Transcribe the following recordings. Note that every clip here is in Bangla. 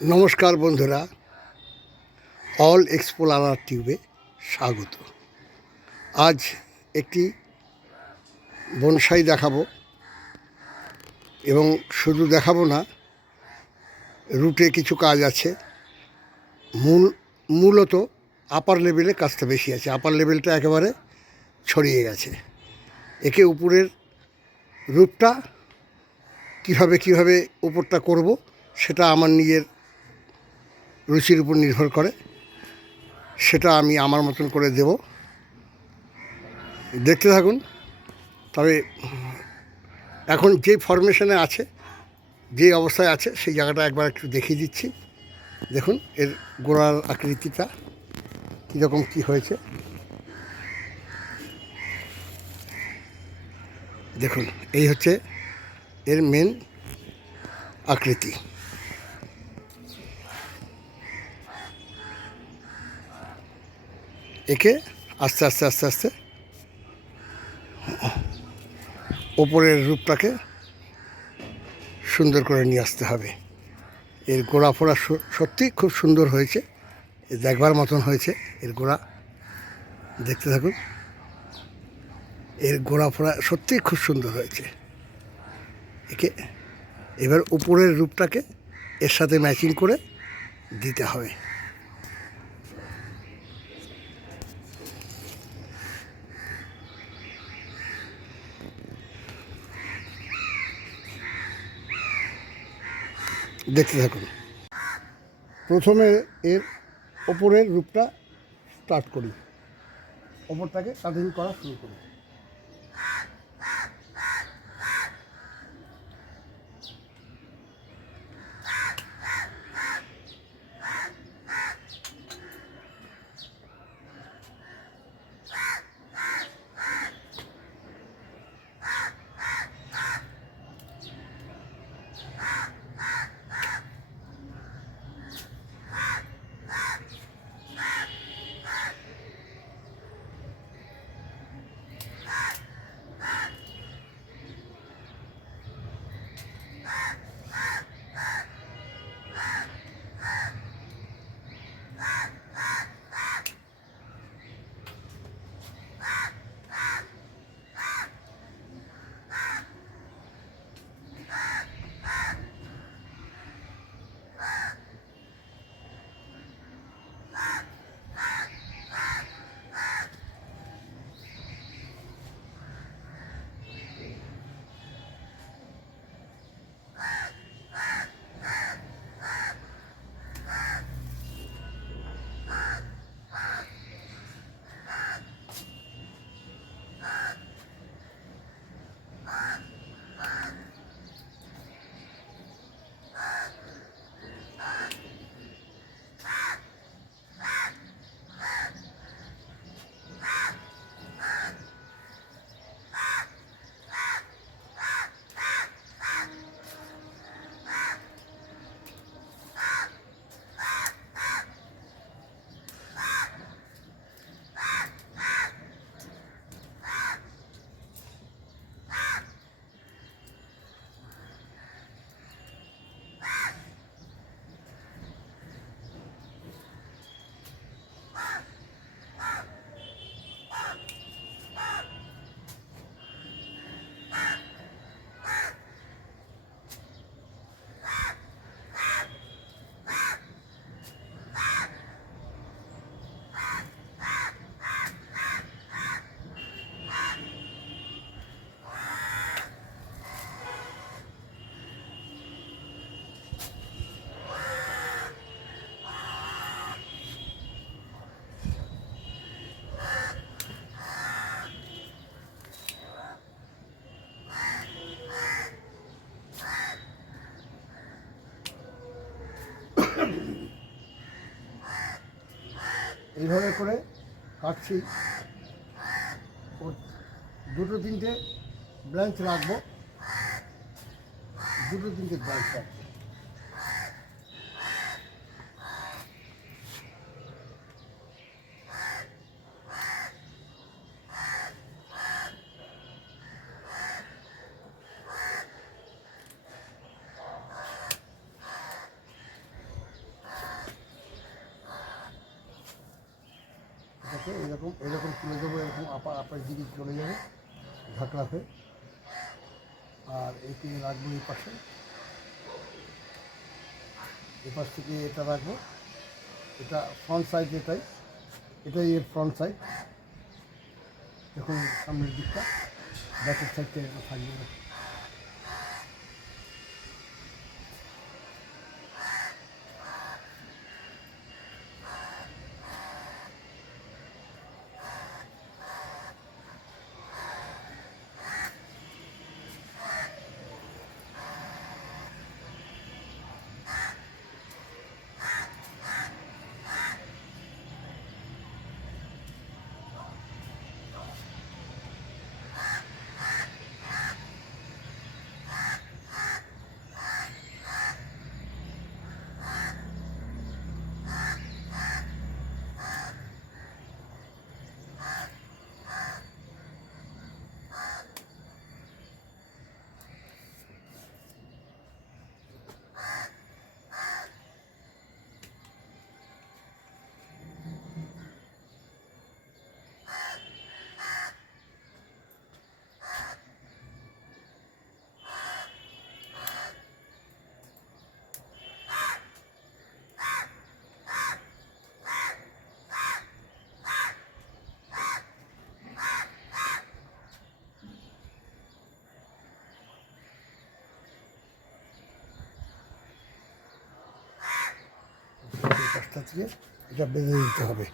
নমস্কার বন্ধুরা, অল এক্সপ্লোরার টিউবে স্বাগত। আজ একটি বনসাই দেখাবো এবং শুধু দেখাবো না, রুটে কিছু কাজ আছে। মূলত আপার লেভেলে কাজটা বেশি আছে। আপার লেভেলটা একেবারে ছড়িয়ে গেছে। একে উপরের রূপটা কীভাবে উপরটা করব সেটা আমার নিজের রুচির উপর নির্ভর করে। সেটা আমি আমার মতন করে দেব, দেখতে থাকুন। তবে এখন যে ফরমেশনে আছে, যে অবস্থায় আছে, সেই জায়গাটা একবার একটু দেখিয়ে দিচ্ছি। দেখুন এর গোড়ার আকৃতিটা কীরকম কী হয়েছে। দেখুন এই হচ্ছে এর মেন আকৃতি। একে আস্তে আস্তে আস্তে আস্তে ওপরের রূপটাকে সুন্দর করে নিয়ে আসতে হবে। এর গোড়া ফোড়া সত্যি খুব সুন্দর হয়েছে, দেখবার মতন হয়েছে। এর গোড়া দেখতে থাকুন, এর গোড়া ফোড়া সত্যিই খুব সুন্দর হয়েছে। একে এবার উপরের রূপটাকে এর সাথে ম্যাচিং করে দিতে হবে। দেখতে থাকুন। প্রথমে এর ওপরের রূপটা স্টার্ট করি, ওপরটাকে কাটিং করা শুরু করি। এইভাবে করে কাটছি। দুটো তিনটে ব্রাঞ্চ রাখবো, দুটো তিনটে ব্রাঞ্চ রাখবো। আছে, এরকম এরকম তুলে দেবো, এরকম আপার দিকে চলে যাবে ঝাঁকড়া হয়ে। আর একে রাখবো এই পাশে, এপাশ থেকে এটা রাখবো, এটা ফ্রন্ট সাইড, এটাই এর ফ্রন্ট সাইড। দেখুন সামনের দিকটা, ব্যাকের সাইডটা এটা থাকবে না। এই পাশটা থেকে এটা বেঁধে দিতে হবে।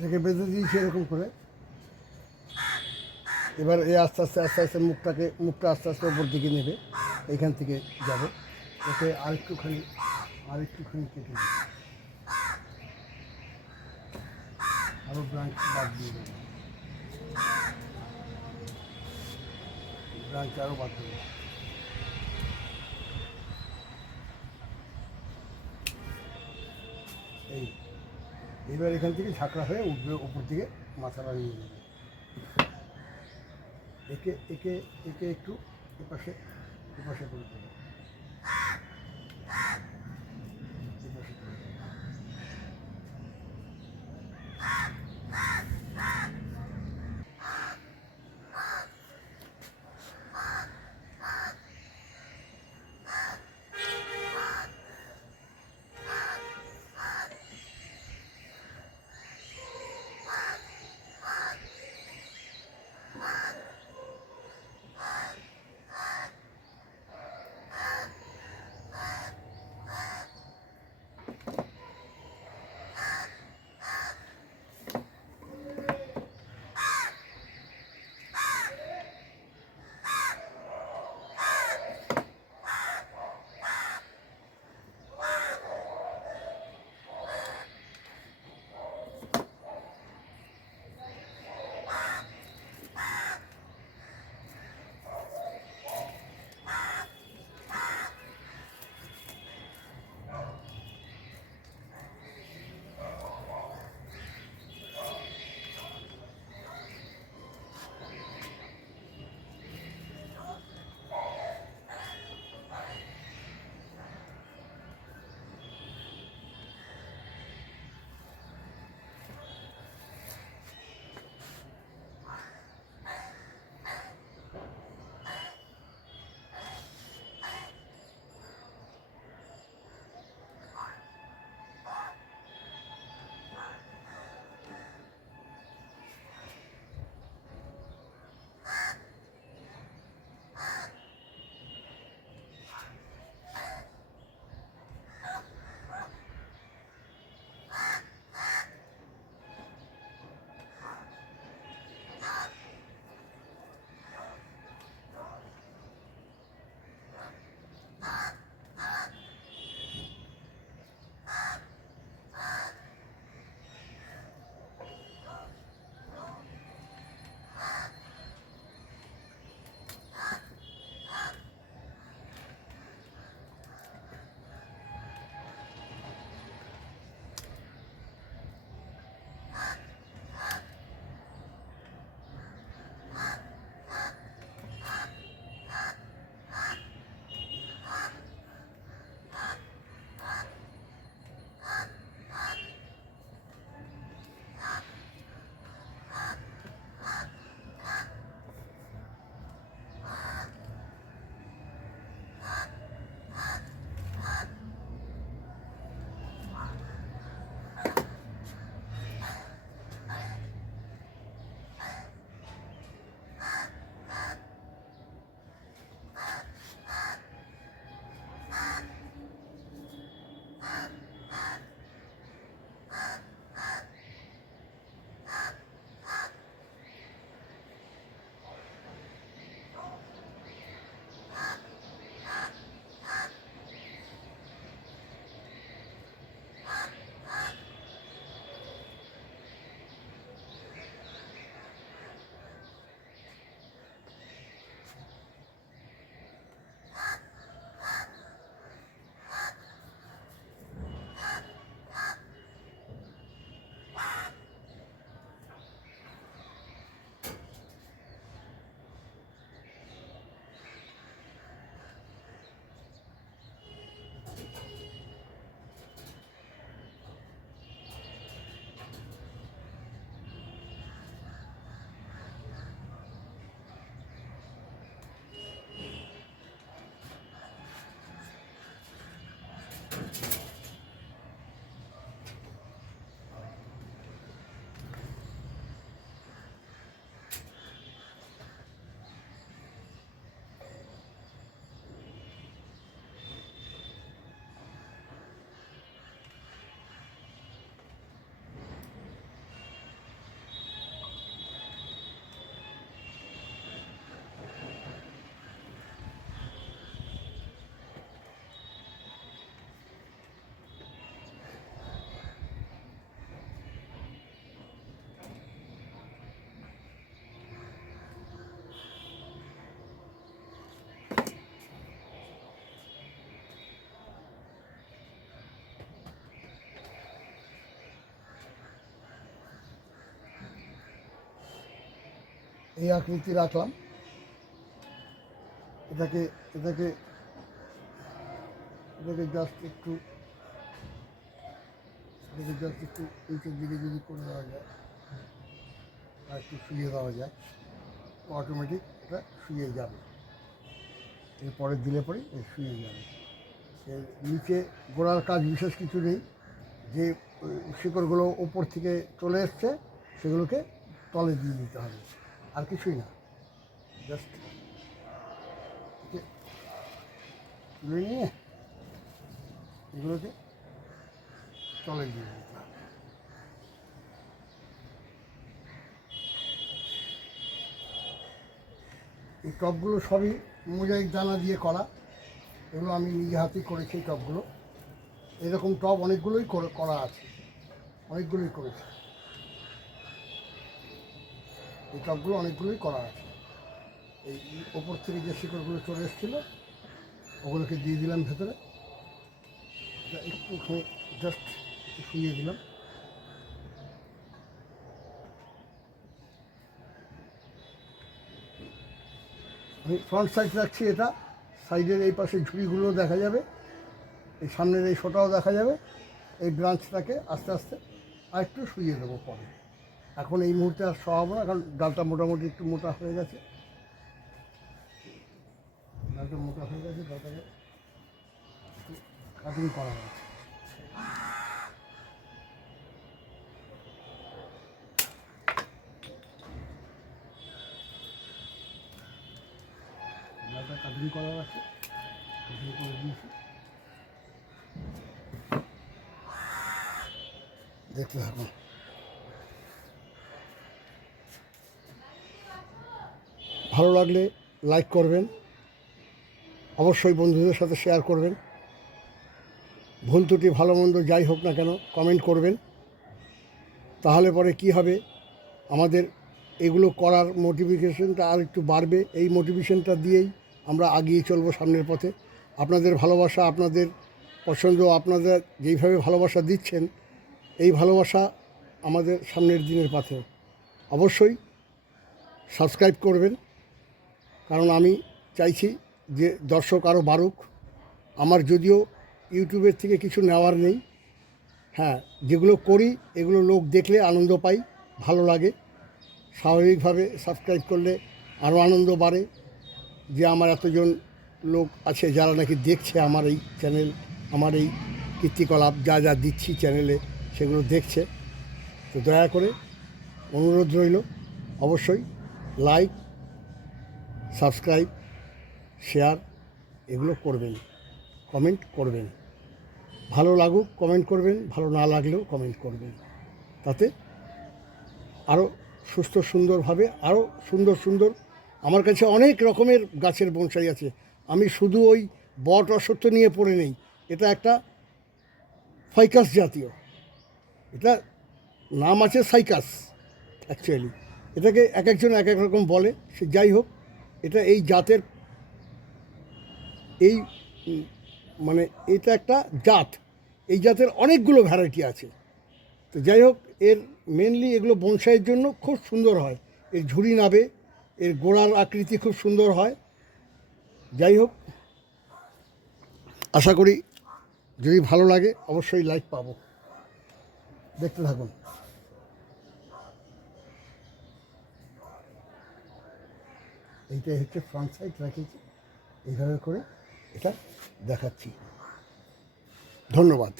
এটাকে বেঁধে দিয়েছি এরকম করে। এবার এই আস্তে আস্তে আস্তে আস্তে মুখটা আস্তে আস্তে ওপর দিকে নেবে, এইখান থেকে যাবে। ওকে আরেকটুখানি কেটে দেবে, আরও ব্রাঞ্চ বাদ দিয়ে দেবে, ব্রাঞ্চ আরও বাদ দেবে। এবার এখান থেকে ঝাঁকড়া হয়ে উঠবে, ওপর দিকে মাথাটা নিয়ে নেবে। একে একে একে একটু এপাশে করে দেবে, এপাশে করে দেবে। এই আকৃতি রাখলাম। এটাকে এটাকে এটাকে জাস্ট একটু নিচের দিকে যদি করে দেওয়া যায় আর একটু শুয়ে দেওয়া যায়, অটোমেটিক এটা শুয়ে যাবে। এরপরে দিলে পরে শুয়ে যাবে। এর নিচে গোড়ার কাজ বিশেষ কিছু নেই, যে শিকড়গুলো ওপর থেকে চলে এসছে সেগুলোকে তলে দিয়ে দিতে হবে, আর কিছুই না। জাস্ট তুলে নিয়ে এগুলোকে তলে দিয়ে দিতে হবে। এই টবগুলো সবই মোজাইক দানা দিয়ে করা, এগুলো আমি নিজে হাতেই করেছি। এই টবগুলো এরকম টব অনেকগুলোই করা আছে, অনেকগুলোই করেছি। এই টবগুলো অনেকগুলোই করা আছে। এই ওপর থেকে যে শিকড়গুলো চলে এসেছিলো ওগুলোকে দিয়ে দিলাম ভেতরে, একটুখানি জাস্ট শুয়ে দিলাম। আমি ফ্রন্ট সাইড রাখছি, এটা সাইডের এই পাশে ঝুড়িগুলো দেখা যাবে, এই সামনের এই শোটাও দেখা যাবে। এই ব্রাঞ্চটাকে আস্তে আস্তে আর একটু শুয়ে দেবো পরে। এখন এই মুহূর্তে আর শোয়াবো না, কারণ ডালটা মোটামুটি একটু মোটা হয়ে গেছে। ডালটা মোটা হয়ে গেছে, ডালটাকে একটু কাটিং করা হয়েছে। ডালটা কাটিং করা আছে, কাটিং করে দিয়েছি। দেখতে থাকুন। ভালো লাগলে লাইক করবেন, অবশ্যই বন্ধুদের সাথে শেয়ার করবেন। ভুল ত্রুটি ভালো মন্দ যাই হোক না কেন কমেন্ট করবেন। তাহলে পরে কি হবে, আমাদের এগুলো করার মোটিভেশনটা আর একটু বাড়বে। এই মোটিভেশনটা দিয়েই আমরা এগিয়ে চলবো সামনের পথে। আপনাদের ভালোবাসা, আপনাদের পছন্দ, আপনারা যেইভাবে ভালোবাসা দিচ্ছেন, এই ভালোবাসা আমাদের সামনের দিনের পথে। অবশ্যই সাবস্ক্রাইব করবেন, কারণ আমি চাইছি যে দর্শক আরও বাড়ুক। আমার যদিও ইউটিউবের থেকে কিছু নেওয়ার নেই, হ্যাঁ, যেগুলো করি এগুলো লোক দেখলে আনন্দ পাই, ভালো লাগে। স্বাভাবিকভাবে সাবস্ক্রাইব করলে আরও আনন্দ বাড়ে, যে আমার এতজন লোক আছে যারা নাকি দেখছে আমার এই চ্যানেল, আমার এই কীর্তিকলাপ যা যা দিচ্ছি চ্যানেলে, সেগুলো দেখছে। তো দয়া করে অনুরোধ রইল, অবশ্যই লাইক, সাবস্ক্রাইব, শেয়ার এগুলো করবেন, কমেন্ট করবেন। ভালো লাগুক কমেন্ট করবেন, ভালো না লাগলেও কমেন্ট করবেন। তাতে আরও সুস্থ সুন্দরভাবে, আরও সুন্দর সুন্দর, আমার কাছে অনেক রকমের গাছের বনসাই আছে। আমি শুধু ওই বট অশ্বত্থ নিয়ে পড়ে নেই। এটা একটা ফাইকাস জাতীয়, এটা নাম আছে সাইকাস অ্যাকচুয়ালি। এটাকে এক একজন এক এক রকম বলে, সে যাই হোক। এটা এই জাতের, এই মানে এটা একটা জাত, এই জাতের অনেকগুলো ভ্যারাইটি আছে। তো যাই হোক, এর মেনলি এগুলো বনসাইয়ের জন্য খুব সুন্দর হয়। এর ঝুড়ি নাবে, এর গোড়ার আকৃতি খুব সুন্দর হয়। যাই হোক, আশা করি যদি ভালো লাগে অবশ্যই লাইক পাবো। দেখতে থাকুন। এইটাই হচ্ছে ফ্রন্ট সাইড রেখেছি, এইভাবে করে এটা দেখাচ্ছি। ধন্যবাদ।